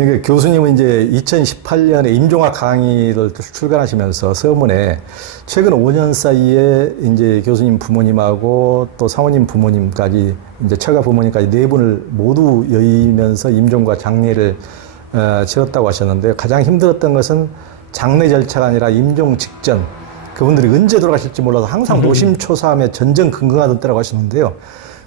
그러니까 교수님은 이제 2018년에 임종학 강의를 출간하시면서 서문에 최근 5년 사이에 이제 교수님 부모님하고 또 사모님 부모님까지 이제 처가 부모님까지 네 분을 모두 여의면서 임종과 장례를 치렀다고 하셨는데 가장 힘들었던 것은 장례 절차가 아니라 임종 직전 그분들이 언제 돌아가실지 몰라서 항상 노심초사하며 전전긍긍하던 때라고 하셨는데요.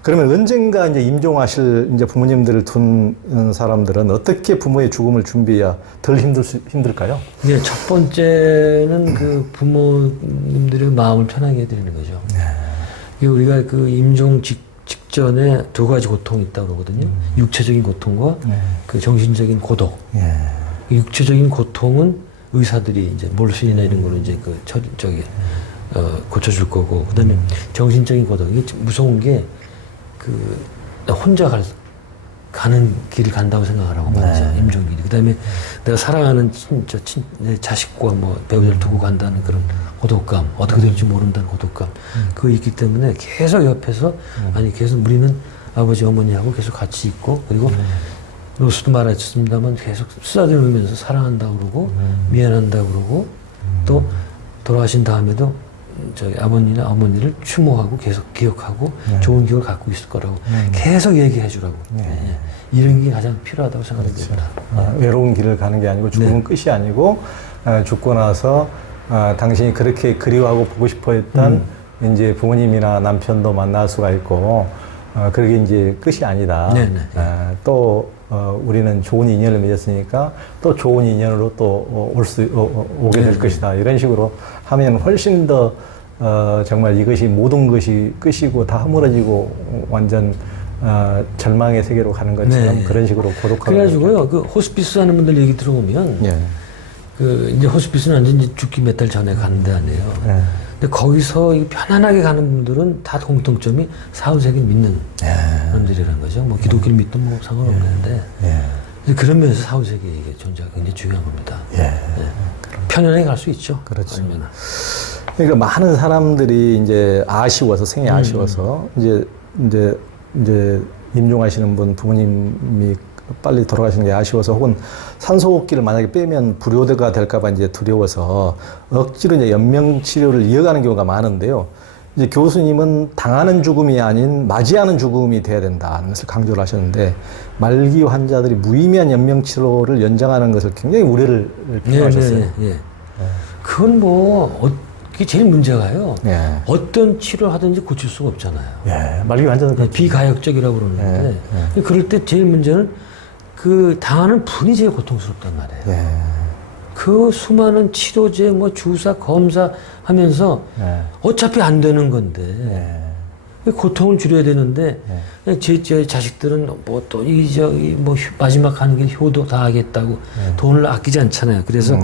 그러면 언젠가 이제 임종하실 이제 부모님들을 둔 사람들은 어떻게 부모의 죽음을 준비해야 덜 힘들까요? 네, 첫 번째는 그 부모님들의 마음을 편하게 해드리는 거죠. 네. 우리가 그 임종 직전에 두 가지 고통이 있다고 그러거든요. 육체적인 고통과 네. 그 정신적인 고독. 예. 육체적인 고통은 의사들이 이제 몰수이나 이런 거로 이제 그 고쳐줄 거고, 그 다음에 정신적인 고독. 이게 무서운 게 나 혼자 가는 길을 간다고 생각하라고 말이죠. 네. 임종길이. 그 다음에 내가 사랑하는 내 자식과 뭐 배우자를 두고 간다는 그런 고독감, 어떻게 될지 모른다는 고독감. 그거 있기 때문에 계속 옆에서, 계속 우리는 아버지, 어머니하고 계속 같이 있고, 그리고 로스도 말했습니다만 계속 쓰다듬으면서 사랑한다고 그러고, 미안한다고 그러고, 또 돌아가신 다음에도 저희 아버님이나 어머니를 추모하고 계속 기억하고 좋은 기억을 갖고 있을 거라고 계속 얘기해 주라고. 이런 게 가장 필요하다고 생각합니다. 외로운 길을 가는 게 아니고 죽음은 끝이 아니고 죽고 나서 당신이 그렇게 그리워하고 보고 싶어 했던 이제 부모님이나 남편도 만날 수가 있고 그게 이제 끝이 아니다. 또 우리는 좋은 인연을 맺었으니까 또 좋은 인연으로 또 오게 될 것이다. 이런 식으로 하면 훨씬 더 정말 이것이 모든 것이 끝이고 다 허물어지고 완전 절망의 세계로 가는 것처럼 그런 식으로 고독하고. 그래가지고요, 그 호스피스 하는 분들 얘기 들어보면 그 이제 호스피스는 완전 이제 죽기 몇 달 전에 가는 데 아니에요. 근데 거기서 편안하게 가는 분들은 다 공통점이 사후세계를 믿는 사람들이라는 거죠. 뭐 기독교를 믿든 뭐 상관없는데 그런 면에서 사후세계의 존재가 굉장히 중요한 겁니다. 편안하게 갈 수 있죠. 그렇죠. 얼마나. 그러니까 많은 사람들이 이제 아쉬워서 생이 아쉬워서 이제 임종하시는 분 부모님이 빨리 돌아가시는 게 아쉬워서 혹은 산소호흡기를 만약에 빼면 불효대가 될까봐 이제 두려워서 억지로 이제 연명 치료를 이어가는 경우가 많은데요. 이제 교수님은 당하는 죽음이 아닌 맞이하는 죽음이 돼야 된다는 것을 강조를 하셨는데 말기 환자들이 무의미한 연명 치료를 연장하는 것을 굉장히 우려를 표명하셨어요. 그건 그게 제일 문제가요. 어떤 치료를 하든지 고칠 수가 없잖아요. 말기 환자들 비가역적이라고 그러는데 그럴 때 제일 문제는 그 당하는 분이 제일 고통스럽단 말이에요. 그 수많은 치료제, 뭐 주사, 검사 하면서 어차피 안 되는 건데 고통을 줄여야 되는데 제 자식들은 마지막 하는 길 효도 다 하겠다고 돈을 아끼지 않잖아요. 그래서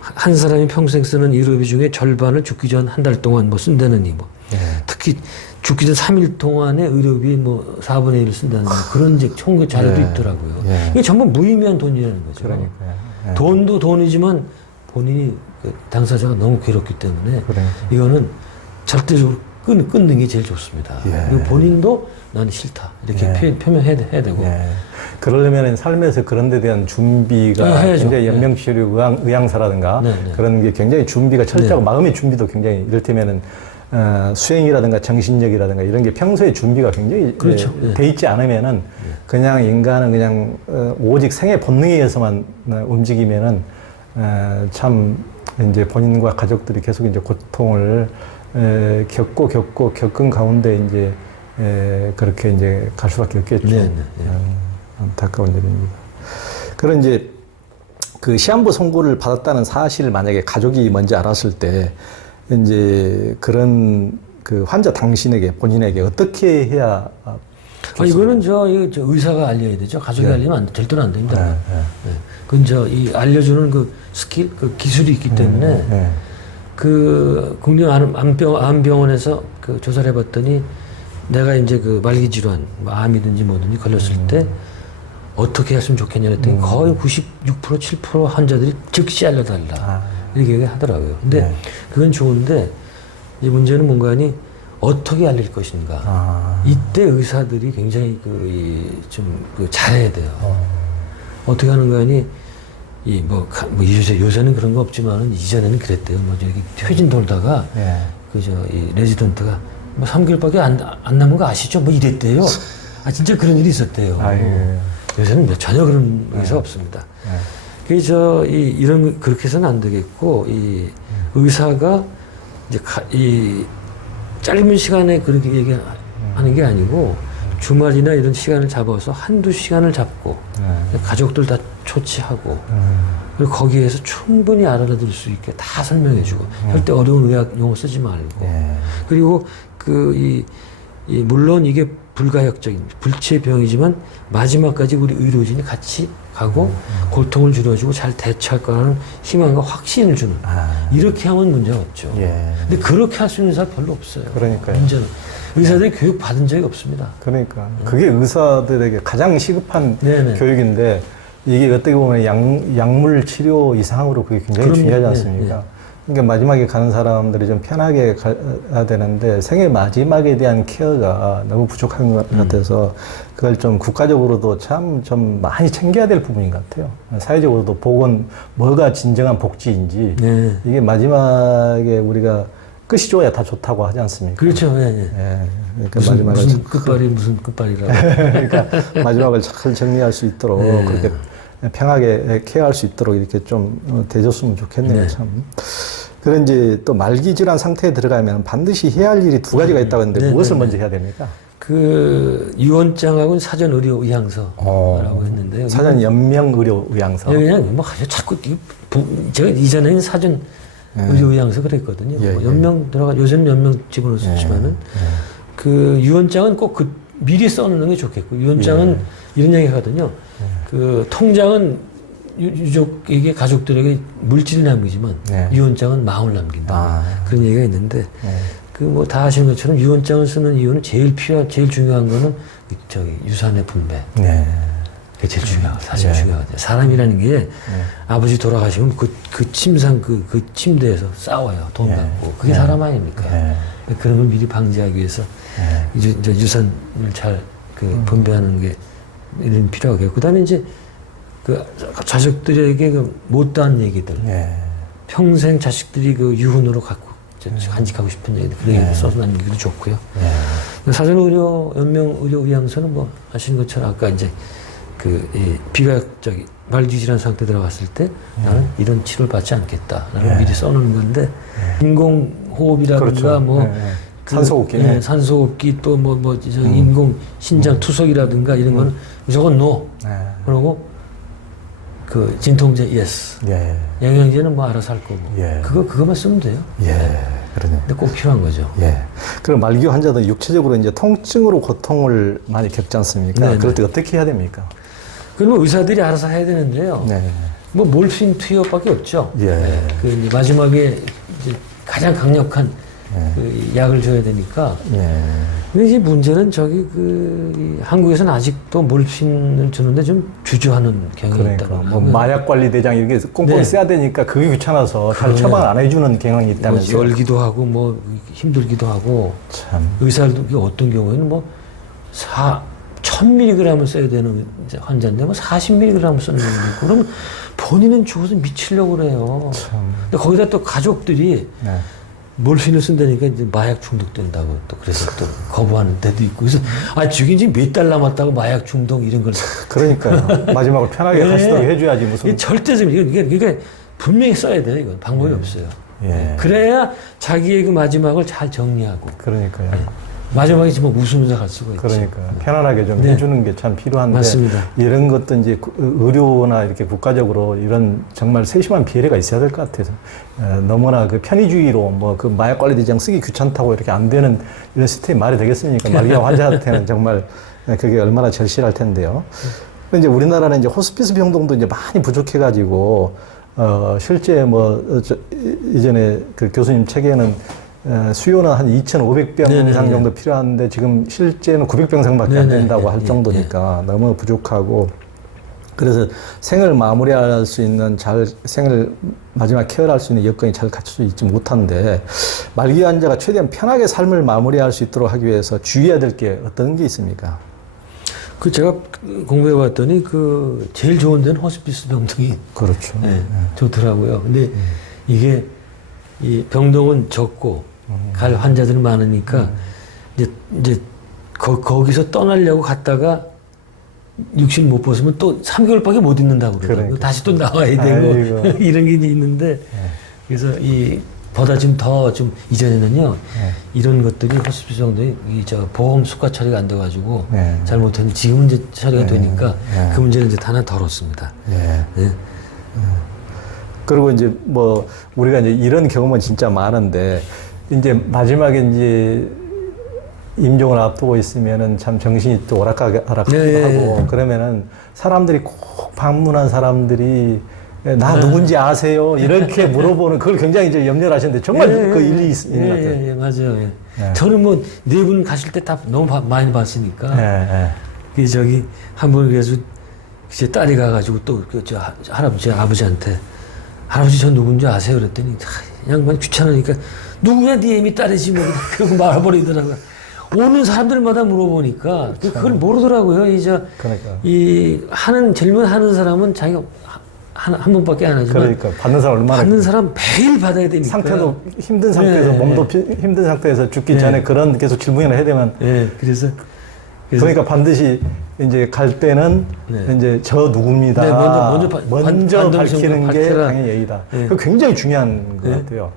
한 사람이 평생 쓰는 의료비 중에 절반을 죽기 전 한 달 동안 쓴다느니 특히 죽기 전 3일 동안의 의료비 4분의 1을 쓴다는 그런 총계 자료도 있더라고요. 이게 전부 무의미한 돈이라는 거죠. 그러니까요. 돈도 돈이지만 본인이 당사자가 너무 괴롭기 때문에 이거는 절대적으로 끊는 게 제일 좋습니다. 그리고 본인도 나는 싫다 이렇게 표명해야 되고. 그러려면 삶에서 그런 데 대한 준비가 굉장히 연명치료 의향사라든가 그런 게 굉장히 준비가 철저하고 마음의 준비도 굉장히 이를테면은 수행이라든가 정신력이라든가 이런 게 평소에 준비가 굉장히 돼 있지 않으면은 그냥 인간은 그냥 오직 생의 본능에 의해서만 움직이면은 참 이제 본인과 가족들이 계속 이제 고통을 겪은 가운데 이제 그렇게 이제 갈 수밖에 없겠죠. 안타까운 일입니다. 그런 이제 그 시한부 선고를 받았다는 사실을 만약에 가족이 먼저 알았을 때 이제 그런 그 환자 당신에게 본인에게 어떻게 해야 이거는 이거 의사가 알려야 되죠. 가족이 알리면 절대로 안 됩니다. 그건 이 알려주는 그 스킬, 그 기술이 있기 때문에 그 국립암병원에서 그 조사를 해봤더니 내가 이제 그 말기 질환, 암이든지 뭐든지 걸렸을 때 어떻게 했으면 좋겠냐 했더니 거의 96%, 7% 환자들이 즉시 알려달라. 이렇게 하더라고요. 근데 그건 좋은데 이 문제는 뭔가 하니 어떻게 알릴 것인가. 이때 의사들이 굉장히 잘해야 돼요. 어떻게 하는가 하니 요새는 그런 거 없지만은 이전에는 그랬대요. 뭐 저기 퇴진 돌다가 예. 이 레지던트가 뭐 3개월밖에 안 남은 거 아시죠? 뭐 이랬대요. 진짜 그런 일이 있었대요. 예. 요새는 전혀 그런 의사 없습니다. 그래서 이런 그렇게 해서는 안 되겠고 이 의사가 이제 이 짧은 시간에 그렇게 얘기하는 게 아니고 주말이나 이런 시간을 잡아서 한두 시간을 잡고 가족들 다 초치하고 그리고 거기에서 충분히 알아들을 수 있게 다 설명해주고 절대 어려운 의학 용어 쓰지 말고 그리고 물론 이게 불가역적인 불치의 병이지만 마지막까지 우리 의료진이 같이 가고 고통을 줄여주고 잘 대처할 거라는 희망과 확신을 주는 이렇게 하면 문제가 없죠. 근데 그렇게 할 수 있는 의사 별로 없어요. 그러니까요. 문제는 의사들이 교육 받은 적이 없습니다. 그러니까 그게 의사들에게 가장 시급한 교육인데 이게 어떻게 보면 약물 치료 이상으로 그게 굉장히 중요하지 않습니까? 그러니까 마지막에 가는 사람들이 좀 편하게 가야 되는데 생애 마지막에 대한 케어가 너무 부족한 것 같아서 그걸 좀 국가적으로도 참 좀 많이 챙겨야 될 부분인 것 같아요. 사회적으로도 보건 뭐가 진정한 복지인지 이게 마지막에 우리가 끝이 좋아야 다 좋다고 하지 않습니까? 그렇죠. 그러니까 무슨 끝발이 무슨 끝발이라고. 그러니까 마지막을 잘 정리할 수 있도록 그렇게 평하게 케어할 수 있도록 이렇게 좀 돼줬으면 좋겠네요, 참. 그런 이제 또 말기 질환 상태에 들어가면 반드시 해야 할 일이 두 가지가 있다고 했는데 무엇을 먼저 해야 됩니까? 그 유언장하고는 사전 의료 의향서라고 했는데요. 사전 연명 의료 의향서. 그냥 뭐 자꾸 제가 이전에는 사전 의료 의향서 그랬거든요. 뭐 연명 요새는 연명 집어넣었지만은 그 유언장은 꼭 미리 써놓는 게 좋겠고 유언장은 이런 얘기 하거든요. 그 통장은 유족에게 가족들에게 물질을 남기지만 유언장은 마음을 남긴다. 그런 얘기가 있는데 그 뭐 다 아시는 것처럼 유언장을 쓰는 이유는 제일 중요한 거는 유산의 분배. 그게 제일 중요하고 사실 중요하죠. 사람이라는 게 아버지 돌아가시면 그 침상 그 침대에서 싸워요. 돈 갖고. 그게 사람 아닙니까? 그런 걸 미리 방지하기 위해서 이제 유산을 잘 분배하는 게 이런 필요하겠고. 그 다음에 이제 그 자식들에게 그 못다한 얘기들. 평생 자식들이 그 유훈으로 갖고 간직하고 싶은 얘기들. 그런 얘기를 써서 남기기도 좋고요. 사전의료, 연명의료의향서는 뭐 아시는 것처럼 아까 이제 비과학적인 말기질환 상태 들어갔을 때 나는 이런 치료를 받지 않겠다라는 미리 써놓는 건데 인공호흡이라든가 산소호흡기, 산소호흡기 또 인공 신장 투석이라든가 이런 거는 무조건 NO. 그리고 그 진통제 yes. 영양제는 뭐 알아서 할 거고. 그거만 쓰면 돼요. 그러네요. 근데 꼭 필요한 거죠. 그럼 말기 환자들 육체적으로 이제 통증으로 고통을 많이 겪지 않습니까? 그럴 때 어떻게 해야 됩니까? 그러면 의사들이 알아서 해야 되는데요. 뭐 몰핀 투여밖에 없죠. 그 이제 마지막에 이제 가장 강력한 그 약을 줘야 되니까. 근데 이제 문제는 한국에서는 아직도 몰핀을 주는데 좀 주저하는 경향이 있다고. 뭐 마약 관리 대장 이렇게 꼼꼼히 써야 되니까 그게 귀찮아서 잘 처방 안 해주는 경향이 있다면서요. 뭐 열기도 하고 뭐 힘들기도 하고. 참. 의사들도 어떤 경우에는 1000mg을 써야 되는 환자인데 40mg을 쓰는 경우도 있고 그러면 본인은 죽어서 미치려고 그래요. 참. 근데 거기다 또 가족들이 몰핀을 쓴다니까 이제 마약 중독된다고 또 그래서 또 거부하는 데도 있고 그래서 죽인 지 몇 달 남았다고 마약 중독 이런 걸 그러니까요. 마지막을 편하게 가시도록 해줘야지 무슨. 이게 절대적인 이게 분명히 써야 돼요. 이건 방법이 없어요. 그래야 자기의 그 마지막을 잘 정리하고. 그러니까요. 마지막에 지금 웃으면서 갈 수가 있죠. 그러니까 편안하게 좀 해주는 게 참 필요한데 맞습니다. 이런 것도 이제 의료나 이렇게 국가적으로 이런 정말 세심한 비례가 있어야 될 것 같아서 너무나 그 편의주의로 그 마약 관리 대장 쓰기 귀찮다고 이렇게 안 되는 이런 시스템이 말이 되겠습니까? 말기암 환자한테는 정말 그게 얼마나 절실할 텐데요. 이제 우리나라는 이제 호스피스 병동도 이제 많이 부족해가지고 실제 이전에 그 교수님 책에는 수요는 한 2,500병 이상 정도 필요한데 지금 실제는 900병상밖에 안 된다고 할 정도니까 너무 부족하고 그래서 생을 마무리할 수 있는 생을 마지막 케어할 수 있는 여건이 잘 갖춰져 있지 못한데 말기 환자가 최대한 편하게 삶을 마무리할 수 있도록 하기 위해서 주의해야 될 게 어떤 게 있습니까? 그 제가 공부해 봤더니 그 제일 좋은 데는 호스피스 병동이 그렇죠. 네, 좋더라고요. 근데 이게 이 병동은 적고 갈 환자들이 많으니까 이제 거기서 떠나려고 갔다가 육신 못 벗으면 또 3개월밖에 못 있는다고 그러더라고요. 그러니까. 다시 또 나와야 되고 이런 게 있는데 그래서 보다 좀 더 좀 이전에는요 이런 것들이 호스피스 병동이 저 보험 수가 처리가 안 돼가지고 잘못했는데 지금은 이제 처리가 되니까 그 문제는 이제 하나 덜었습니다. 네. 그리고 이제 뭐 우리가 이제 이런 경험은 진짜 많은데 이제 마지막에 이제 임종을 앞두고 있으면은 참 정신이 또 오락가락하기도 하고 그러면은 사람들이 꼭 방문한 사람들이 나 누군지 아세요? 이렇게 물어보는 그걸 굉장히 이제 염려를 하시는데 정말 그 일리 있는 것 같아요. 맞아요. 저는 뭐 네 분 가실 때 다 너무 많이 봤으니까. 그 저기 한 번 그래서 이제 딸이 가가지고 또 저 할아버지 아버지한테 할아버지 저 누군지 아세요? 그랬더니 양반 귀찮으니까 누구야 네 애미 딸이지 뭐 그러고 말아버리더라고요. 오는 사람들마다 물어보니까 그걸 모르더라고요. 이 질문하는 사람은 자기가 한 번밖에 안 하지만 그러니까 받는 사람 얼마나 받는 사람 매일 받아야 되니까 상태도 힘든 상태에서 몸도 힘든 상태에서 죽기 전에 그런 계속 질문을 해야 되면 그래서 그러니까 반드시 이제 갈 때는 이제 저 누굽니다. 먼저 밝히는 게 당연히 예의다. 그 굉장히 중요한 것 같아요.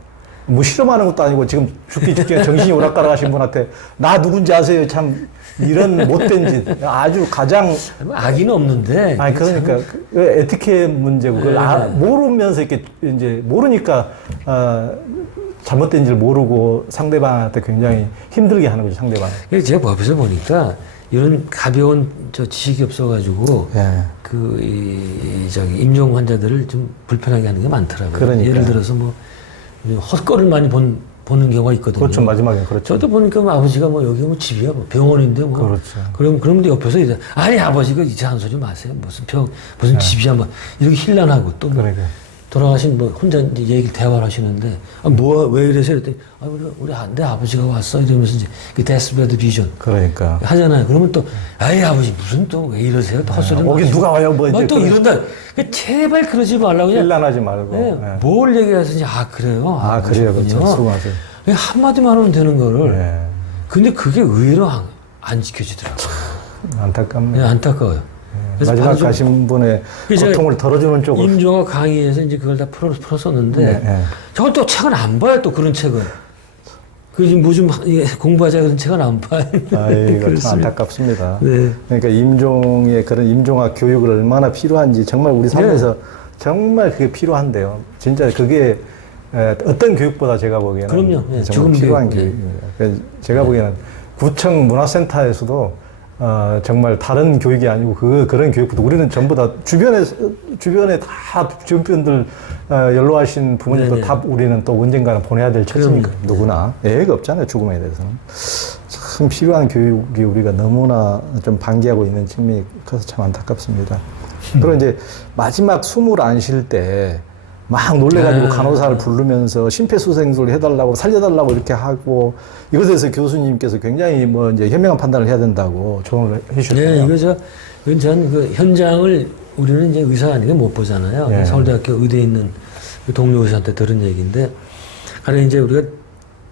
뭐 실험하는 것도 아니고 지금 죽기 직전에 정신이 오락가락하신 분한테 나 누군지 아세요? 참 이런 못된 짓 아주 가장 악의는 없는데 아니 그러니까 그 에티켓 문제고 그걸 모르면서 이렇게 이제 모르니까 잘못된 줄 모르고 상대방한테 굉장히 힘들게 하는 거죠 상대방. 제가 옆에서 보니까 이런 가벼운 저 지식이 없어가지고 저기 임종 환자들을 좀 불편하게 하는 게 많더라고요. 그러니까. 예를 들어서 뭐 헛걸을 많이 보는 경우가 있거든요. 그렇죠. 마지막엔 그렇죠. 저도 보니까 뭐 아버지가 뭐 여기 뭐 집이야 뭐 병원인데 뭐. 그렇죠. 그럼 옆에서 이제 아니 아버지가 이상한 소리 마세요. 무슨 집이야 뭐 이렇게 힐난하고 또 뭐 그러니까. 돌아가신 뭐 혼자 이제 대화를 하시는데 왜 이러세요? 그랬더니 우리 내 아버지가 왔어 이러면서 이제 그 데스베드 비전 그러니까 하잖아요. 그러면 또 아이 아버지 무슨 또 왜 이러세요? 또 헛소리 오긴 누가 와요? 뭐 이제 또 이런다. 제발 그러지 말라고 그냥 일난하지 말고. 뭘 얘기하든지 그래요. 그래요. 그렇죠. 수고하세요. 한마디만 하면 되는 거를. 근데 그게 의외로 안 지켜지더라고요. 안타깝네요. 안타까워요. 마지막 가신 분의 고통을 덜어주는 쪽으로. 임종학 강의에서 이제 그걸 다 풀었었는데, 저건 또 책은 안 봐요, 또 그런 책은. 뭐 좀 공부하자 그런 책은 안 봐요. 이거 참 안타깝습니다. 그러니까 임종의 그런 임종학 교육을 얼마나 필요한지 정말 우리 삶에서 정말 그게 필요한데요. 진짜 그게 어떤 교육보다 제가 보기에는 그럼요. 정말 필요한 교육입니다. 제가 보기에는 구청 문화센터에서도 정말 다른 교육이 아니고 그런 교육보다 우리는 전부 다 주변에 다 주변들 연로하신 부모님도 다 우리는 또 언젠가는 보내야 될 처지니까 누구나 예외가 없잖아요. 죽음에 대해서는 참 필요한 교육이 우리가 너무나 좀 방기하고 있는 측면이 커서 참 안타깝습니다. 그리고 이제 마지막 숨을 안 쉴 때 막 놀래가지고 간호사를 부르면서 심폐소생술 해달라고 살려달라고 이렇게 하고 이것에 대해서 교수님께서 굉장히 뭐 이제 현명한 판단을 해야 된다고 조언을 해주셨어요. 이건 전 그 현장을 우리는 이제 의사가 아니고 못 보잖아요. 서울대학교 의대에 있는 그 동료 의사한테 들은 얘기인데, 가령 이제 우리가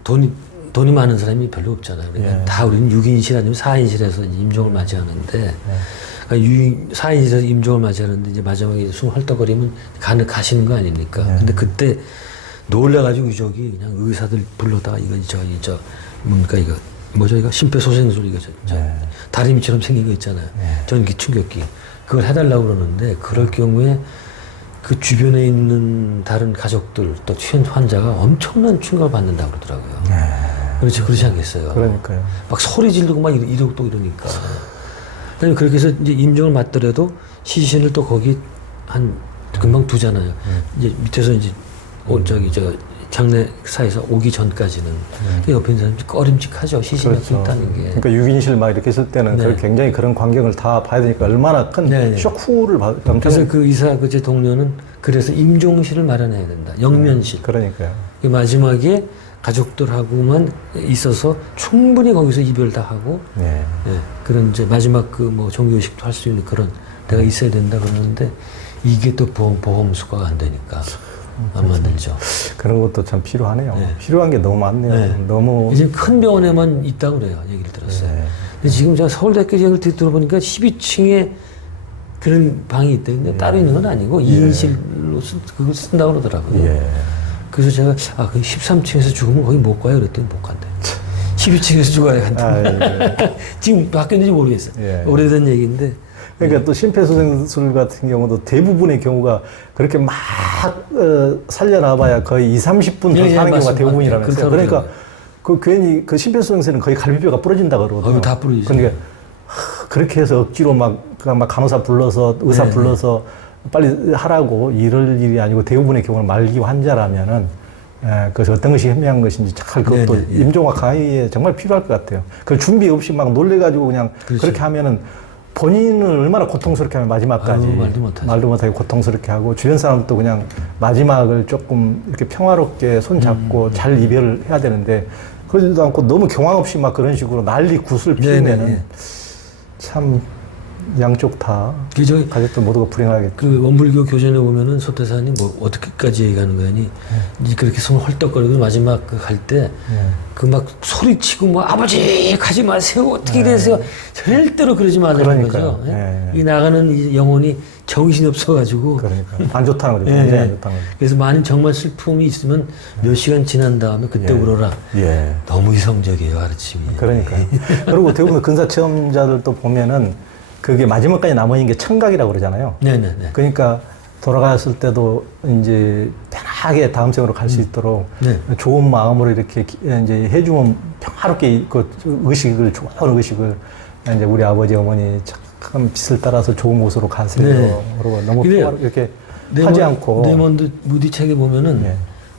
돈이 많은 사람이 별로 없잖아요. 그러니까 다 우리는 6인실 아니면 4인실에서 임종을 맞이하는데, 4인실에서 임종을 맞이하는데 이제 마지막에 숨 헐떡거리면 가시는 거 아닙니까? 근데 그때 놀래가지고 유족이 그냥 의사들 불러다가 뭡니까 이거 뭐죠 이거 심폐소생술 이거 다리미처럼 생긴 거 있잖아요. 전기 충격기 그걸 해달라고 그러는데 그럴 경우에 그 주변에 있는 다른 가족들 또 환자가 엄청난 충격을 받는다고 그러더라고요. 그렇지 않겠어요? 그러니까요. 막 소리 지르고 막 이러고 이러니까. 그렇게 해서 이제 임종을 맞더라도 시신을 또 거기 금방 두잖아요. 이제 밑에서 이제 장례사에서 오기 전까지는 옆에 있는 사람이 꺼림칙하죠. 시신이 있다는 게. 그러니까 6인실 막 이렇게 있을 때는 굉장히 그런 광경을 다 봐야 되니까 얼마나 큰 쇼크를 받았죠. 그래서 그 의사 제 동료는 그래서 임종실을 마련해야 된다. 영면실. 그러니까요. 마지막에 가족들하고만 있어서 충분히 거기서 이별 다 하고 예. 예, 그런 이제 마지막 그 뭐 종교의식도 할 수 있는 그런 데가 있어야 된다 그러는데 이게 또 보험수가 안 되니까 안 만들죠. 그런 것도 참 필요하네요. 네. 필요한 게 너무 많네요. 네. 너무. 이제 큰 병원에만 있다고 그래요. 얘기를 들었어요. 네. 근데 지금 제가 서울대학교 얘기를 들어보니까 12층에 그런 방이 있대. 근데 따로 있는 건 아니고 2인실로 그걸 쓴다고 그러더라고요. 예. 그래서 제가 그 13층에서 죽으면 거기 못 가요. 그랬더니 못 간대. 12층에서 죽어야 한다. 아, 예. 지금 바뀌었는지 모르겠어요. 예. 오래된 얘기인데. 그러니까 또 심폐소생술 같은 경우도 대부분의 경우가 그렇게 막 살려놔봐야 거의 20-30분 더 예, 예, 사는 경우가 맞습니다. 대부분이라면서요. 그렇다고 그러니까 그 괜히 그 심폐소생술은 거의 갈비뼈가 부러진다 그러거든요. 다 부러지죠. 그러니까 그렇게 해서 억지로 막 간호사 불러서 의사 네, 불러서 빨리 하라고 이럴 일이 아니고 대부분의 경우는 말기 환자라면은 그래서 어떤 것이 현명한 것인지 잘 그것도 네, 네, 예. 임종과 강의에 정말 필요할 것 같아요. 그 준비 없이 막 놀래가지고 그냥 그렇죠. 그렇게 하면은 본인을 얼마나 고통스럽게 하면 마지막까지 아유, 말도 못하죠. 말도 못하게 고통스럽게 하고 주변 사람도 그냥 마지막을 조금 이렇게 평화롭게 손 잡고 잘 이별을 해야 되는데 그러지도 않고 너무 경황 없이 막 그런 식으로 난리 굿을 네, 피우면은 네, 네. 참 양쪽 다 그 저기 가족들 모두가 불행하겠죠. 그 원불교 교전에 보면은 소태사님 뭐 어떻게까지 얘기하는 거니? 이제 그렇게 손 헐떡거리고 마지막 그 갈 때 그 막 소리치고 뭐 아버지 가지 마세요 어떻게 되세요 절대로 그러지 말라는 그러니까요. 거죠. 예? 예, 예. 이 나가는 이 영혼이 정신이 없어가지고 그러니까 안 좋다는 거죠. 예, 굉장히 예. 안 좋다는 거죠. 그래서 만약 정말 슬픔이 있으면 몇 시간 지난 다음에 그때 예. 울어라. 예. 너무 이성적이에요 가르침이. 그러니까요. 그리고 대부분 근사 체험자들도 보면은 그게 마지막까지 남아있는 게 청각이라고 그러잖아요. 네네네. 그러니까 돌아갔을 때도 이제 편하게 다음 생으로 갈 수 있도록 네. 좋은 마음으로 이렇게 이제 해주면 평화롭게 그 의식을 좋은 의식을 이제 우리 아버지 어머니 참 빛을 따라서 좋은 곳으로 가세요. 네. 그리고 너무 근데 평화롭게 이렇게 하지 않고 레몬드 무디 책에 보면은 예.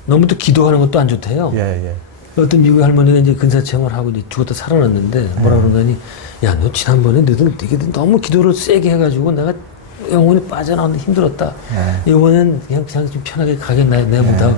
너무 또 기도하는 것도 안 좋대요. 예, 예. 어떤 미국 할머니가 이제 근사 체험을 하고 이제 죽었다 살아났는데 뭐라 그러더니 야 너 지난번에 너도 되게 너무 기도를 세게 해가지고 내가 영혼이 빠져나오는데 힘들었다. 이번엔 그냥 좀 편하게 가겠나 내보다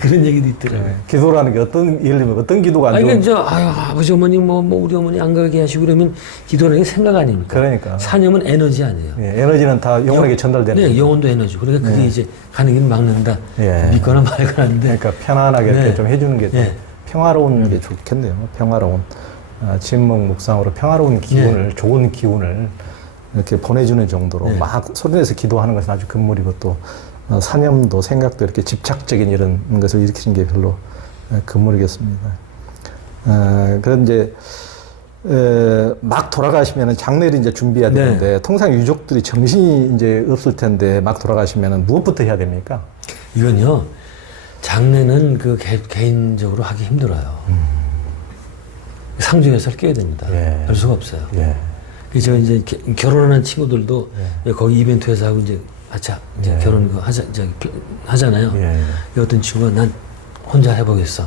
그런 얘기도 있더라고요. 예. 기도라는 게 예를 들면 어떤 기도가 안 아니 좋은 그러니까 이제 아버지 어머니 뭐 우리 어머니 안 가게 하시고 그러면 기도라는 게 생각 아닙니까? 그러니까 사념은 에너지 아니에요. 예, 에너지는 다 영혼에게 전달되는 네, 거죠. 영혼도 에너지. 그러니까 그게 이제 가는 길 막는다. 예. 믿거나 말거나인데. 그러니까 편안하게 네. 이렇게 좀 해주는 게 네. 평화로운 게 좋겠네요. 평화로운 진목 묵상으로 평화로운 기운을 좋은 기운을 이렇게 보내주는 정도로 네. 막 소리내서 기도하는 것은 아주 금물이고 또 사념도 생각도 이렇게 집착적인 이런 것을 일으키는 게 별로 금물이겠습니다. 그런 이제 막 돌아가시면은 장례를 이제 준비해야 네. 되는데 통상 유족들이 정신이 이제 없을 텐데 막 돌아가시면은 무엇부터 해야 됩니까? 이건요, 장례는 그 개인적으로 하기 힘들어요. 상중에서 껴야 됩니다. 예. 별 수가 없어요. 예. 그래서 제가 이제 결혼하는 친구들도 거기 이벤트에서 하고 이제 하자. 이제 예. 결혼 하잖아요. 예. 이 어떤 친구가 난 혼자 해보겠어.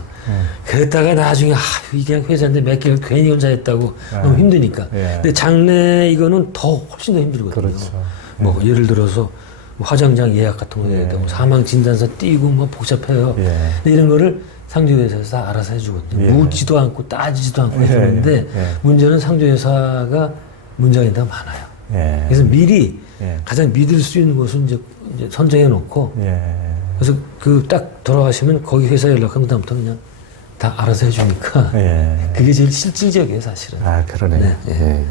그랬다가 나중에 이게 그냥 회사인데 몇 개를 괜히 혼자 했다고 너무 힘드니까. 예. 근데 장례 이거는 더 훨씬 더 힘들거든요. 그렇죠. 뭐 예를 들어서 뭐 화장장 예약 같은 거 해야 되고 사망 진단서 띄고 뭐 복잡해요. 예. 근데 이런 거를 상조회사에서 다 알아서 해주거든요. 예. 묻지도 않고 따지지도 않고 해주는데 예. 문제는 상조회사가 문제가 있는 데가 많아요. 예. 그래서 미리 예. 가장 믿을 수 있는 곳을 이제 선정해 놓고 예. 그래서 그 딱 돌아가시면 거기 회사 연락하면 그다음부터 그냥 다 알아서 해주니까 예. 그게 제일 실질적이에요 사실은. 아, 그러네. 네. 예.